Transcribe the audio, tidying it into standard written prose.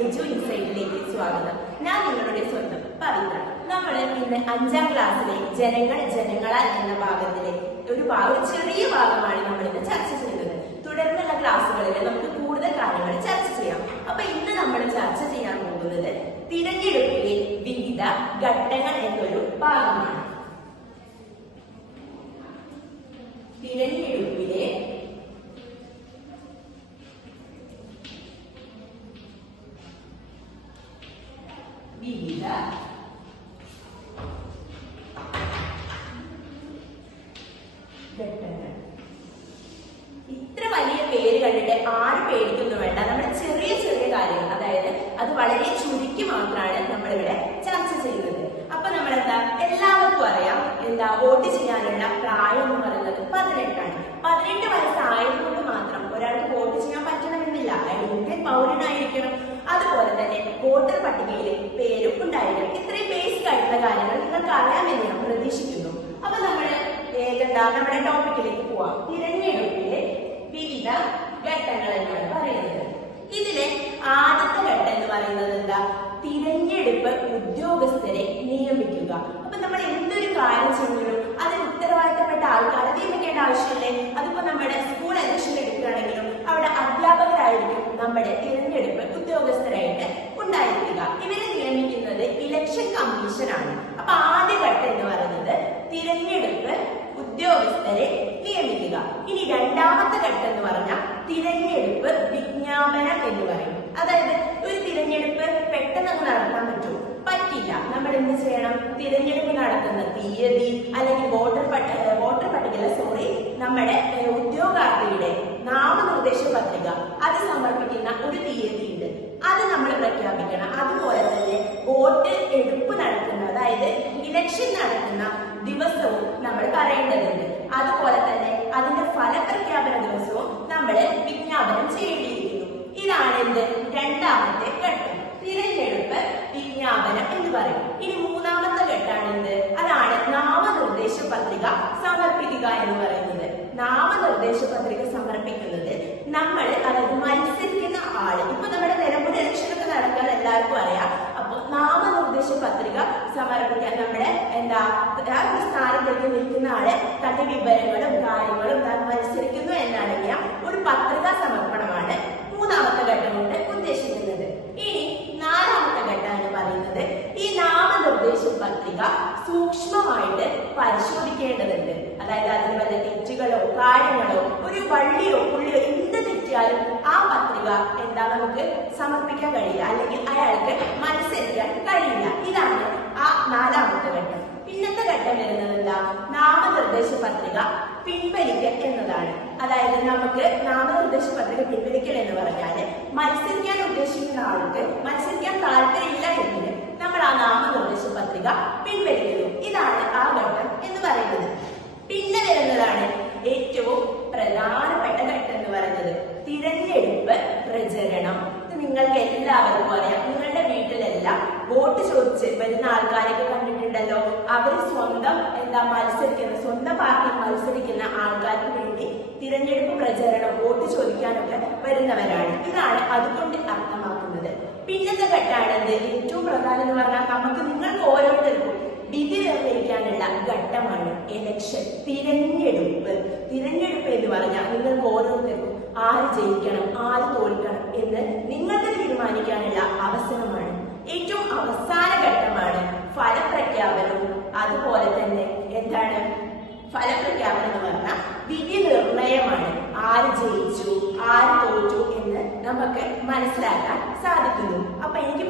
എജു ഇൻസൈറ്റിലേക്ക് സ്വാഗതം. ഞാൻ നിങ്ങളുടെ സ്വന്തം പവിത്ര. നമ്മൾ ഇന്ന് 5ാം ക്ലാസ്സിലെ ജനങ്ങൾ ജനങ്ങളാൽ എന്ന ഭാഗത്തിലെ ഒരു ചെറിയ ഭാഗമാണ് നമ്മൾ ഇന്ന് ചർച്ച ചെയ്യുന്നത്. തുടർന്നുള്ള ക്ലാസ്സുകളിൽ നമുക്ക് കൂടുതൽ കാര്യങ്ങൾ ചർച്ച ചെയ്യാം. അപ്പൊ ഇന്ന് നമ്മൾ ചർച്ച ചെയ്യാൻ പോകുന്നത് തിരഞ്ഞെടുപ്പിലെ വിവിധ ഘട്ടങ്ങൾ എന്നൊരു ഭാഗമാണ്. തിരഞ്ഞെടുപ്പിലെ വിവിധ ഘട്ടങ്ങൾ. ഇത്ര വലിയ പേര് കണ്ടിട്ട് ആരും പേടിക്കൊന്നും വേണ്ട. നമ്മുടെ ചെറിയ ചെറിയ കാര്യങ്ങൾ, അതായത് അത് വളരെ ചുരുക്കി മാത്രമാണ് നമ്മളിവിടെ ചർച്ച ചെയ്യുന്നത്. അപ്പൊ നമ്മളെന്താ, എല്ലാവർക്കും അറിയാം വോട്ട് ചെയ്യാനുള്ള പ്രായം എന്ന് പറയുന്നത് 18ആണ്. 18 വയസ്സായതുകൊണ്ട് മാത്രം ഒരാൾക്ക് വോട്ട് ചെയ്യാൻ പറ്റണമെന്നില്ല. അയാൾ ഇന്ത്യൻ പൗരനായിരിക്കണം. അതുപോലെ തന്നെ വോട്ടർ പട്ടികയിൽ പേരും ഉണ്ടായിരിക്കണം. ഇത്രയും ബേസിക് ആയിട്ടുള്ള കാര്യങ്ങൾ നിങ്ങൾക്ക് അറിയാമെന്ന് ഞാൻ പ്രതീക്ഷിക്കുന്നു. അപ്പൊ നമ്മുടെ ടോപ്പിക്കിലേക്ക് പോവാം. തിരഞ്ഞെടുപ്പിലെ വിവിധ ഘട്ടങ്ങൾ എന്നാണ് പറയുന്നത്. ഇതിലെ ആദ്യത്തെ ഘട്ടം എന്ന് പറയുന്നത് എന്താ, തിരഞ്ഞെടുപ്പ് ഉദ്യോഗസ്ഥരെ നിയമിക്കുക. അപ്പൊ നമ്മൾ എന്തൊരു കാര്യം ചെയ്യുന്നു അതിന് ഉത്തരവാദിത്തപ്പെട്ട ആൾക്കാരെ നിയമിക്കേണ്ട ആവശ്യമില്ലേ? അതിപ്പോ നമ്മുടെ സ്കൂൾ ഇലക്ഷൻ എടുക്കുകയാണെങ്കിലും അവിടെ അധ്യാപകരായിരിക്കും നമ്മുടെ തിരഞ്ഞെടുപ്പ് ഉദ്യോഗസ്ഥരായിട്ട് ഉണ്ടായിരിക്കുക. ഇവരെ നിയമിക്കുന്നത് ഇലക്ഷൻ കമ്മീഷനാണ്. അപ്പൊ ആദ്യ ഘട്ടം എന്ന് പറയുന്നത് തിരഞ്ഞെടുപ്പ് ഉദ്യോഗസ്ഥരെ നിയമിക്കുക. ഇനി രണ്ടാമത്തെ ഘട്ടം എന്ന് പറഞ്ഞാൽ തിരഞ്ഞെടുപ്പ് വിജ്ഞാപനം എന്ന് പറയും. അതായത് ഒരു തിരഞ്ഞെടുപ്പ് പെട്ടെന്ന് നടത്താൻ പറ്റില്ല. നമ്മൾ എന്ത് ചെയ്യണം? തിരഞ്ഞെടുപ്പ് നടത്തുന്ന തീയതി അല്ലെങ്കിൽ വോട്ടർ പട്ടിക നമ്മുടെ ഉദ്യോഗാർത്ഥിയുടെ നാമനിർദ്ദേശ പത്രിക അത് സമർപ്പിക്കുന്ന ഒരു തീയതി ഉണ്ട്. അത് നമ്മൾ പ്രഖ്യാപിക്കണം. അതുപോലെ തന്നെ വോട്ട് എടുപ്പ് നടക്കുന്ന, അതായത് ഇലക്ഷൻ നടക്കുന്ന ദിവസവും നമ്മൾ പറയേണ്ടതുണ്ട്. അതുപോലെ തന്നെ അതിന്റെ ഫലപ്രഖ്യാപന ദിവസവും നമ്മൾ വിജ്ഞാപനം ചെയ്യേണ്ടിയിരിക്കുന്നു. ഇതാണ് എന്ത്, രണ്ടാമത്തെ ഘട്ടം, തിരഞ്ഞെടുപ്പ് വിജ്ഞാപനം എന്ന് പറയും. ഇനി മൂന്നാമത്തെ ഘട്ടമാണ് എന്ത്, അതാണ് നാമനിർദ്ദേശ പത്രിക സമർപ്പിക്കുക എന്ന് പറയുന്നത്. നാമനിർദ്ദേശ പത്രിക സമർപ്പിക്കുന്നത് നമ്മൾ, അതായത് മത്സരിക്കുന്ന ആള്, ഇപ്പൊ നമ്മുടെ നിലമ്പൂർ ഇലക്ഷനൊക്കെ നടക്കാൻ എല്ലാവർക്കും അറിയാം. അപ്പൊ നാമനിർദ്ദേശ പത്രിക സമർപ്പിക്കാൻ നമ്മുടെ ഒരു സ്ഥാനത്തേക്ക് നിൽക്കുന്ന ആളെ തന്റെ വിവരങ്ങളും കാര്യങ്ങളും താൻ മത്സരിക്കുന്നു എന്നടങ്ങിയ ഒരു പത്രികാ സമർപ്പണമാണ് മൂന്നാമത്തെ ഘട്ടം കൊണ്ട് ഉദ്ദേശിക്കുന്നത്. ഇനി നാലാമത്തെ ഘട്ടം എന്ന് പറയുന്നത് ഈ നാമനിർദ്ദേശ പത്രിക സൂക്ഷ്മമായിട്ട് പരിശോധിക്കേണ്ടതുണ്ട്. അതായത് അതിന് വല്ല തെറ്റുകളോ കാര്യങ്ങളോ ഒരു വള്ളിയോ പുള്ളിയോ എന്ത് തെറ്റിയാലും ആ പത്രിക നമുക്ക് സമർപ്പിക്കാൻ കഴിയില്ല, അല്ലെങ്കിൽ അയാൾക്ക് മത്സരിക്കാൻ കഴിയില്ല. ഇതാണ് ആ നാലാമത്തെ ഘട്ടം. പിന്നത്തെ ഘട്ടം വരുന്നത് എന്താ, നാമനിർദ്ദേശ പത്രിക പിൻവലിക്കൽ എന്നതാണ്. അതായത് നമുക്ക് നാമനിർദ്ദേശ പത്രിക പിൻവലിക്കൽ എന്ന് പറഞ്ഞാല് മത്സരിക്കാൻ ഉദ്ദേശിക്കുന്ന ആൾക്ക് മത്സരിക്കാൻ താല്പര്യമില്ല എങ്കിൽ നമ്മൾ ആ നാമനിർദ്ദേശ പത്രിക പിൻവലിക്കുന്നു. ഇതാണ് ആ ഘട്ടം എന്ന് പറയുന്നത്. പിന്നെ വരുന്നതാണ് ഏറ്റവും പ്രധാനപ്പെട്ട ഘട്ടം എന്ന് പറയുന്നത് തിരഞ്ഞെടുപ്പ് പ്രചരണം. നിങ്ങൾക്ക് എല്ലാവർക്കും അറിയാം, നിങ്ങളുടെ വീട്ടിലെല്ലാം വോട്ട് ചോദിച്ച് വരുന്ന ആൾക്കാരെയൊക്കെ കണ്ടിട്ടുണ്ടല്ലോ. അവർ സ്വന്തം സ്വന്തം പാർട്ടി മത്സരിക്കുന്ന ആൾക്കാർക്ക് വേണ്ടി തിരഞ്ഞെടുപ്പ് പ്രചരണം, വോട്ട് ചോദിക്കാനൊക്കെ വരുന്നവരാണ്. ഇതാണ് അതുകൊണ്ട് അർത്ഥമാക്കുന്നത്. പിന്നത്തെ ഘട്ടമാണത് ഏറ്റവും പ്രധാനം എന്ന് പറഞ്ഞാൽ നിങ്ങൾക്ക് ഓരോരുത്തർക്കും വിധി നിർണ്ണയിക്കാനുള്ള ഘട്ടമാണ് എലക്ഷൻ, തിരഞ്ഞെടുപ്പ്. തിരഞ്ഞെടുപ്പ് എന്ന് പറഞ്ഞാൽ നിങ്ങൾക്ക് ഓരോരുത്തർക്കും ആര് ജയിക്കണം ആര് തോൽക്കണം എന്ന് നിങ്ങൾക്ക് തീരുമാനിക്കാനുള്ള അവസരമാണ്. ഏറ്റവും അവസാന ഘട്ടമാണ് ഫലപ്രഖ്യാപനവും. അതുപോലെ തന്നെ ഫലപ്രഖ്യാപനം എന്ന് പറഞ്ഞാൽ വിധി നിർണയമാണ്. ആര് ജയിച്ചു ആര് തോറ്റു എന്ന് നമുക്ക് മനസ്സിലാക്കാൻ സാധിക്കുന്നു. അപ്പൊ എനിക്ക്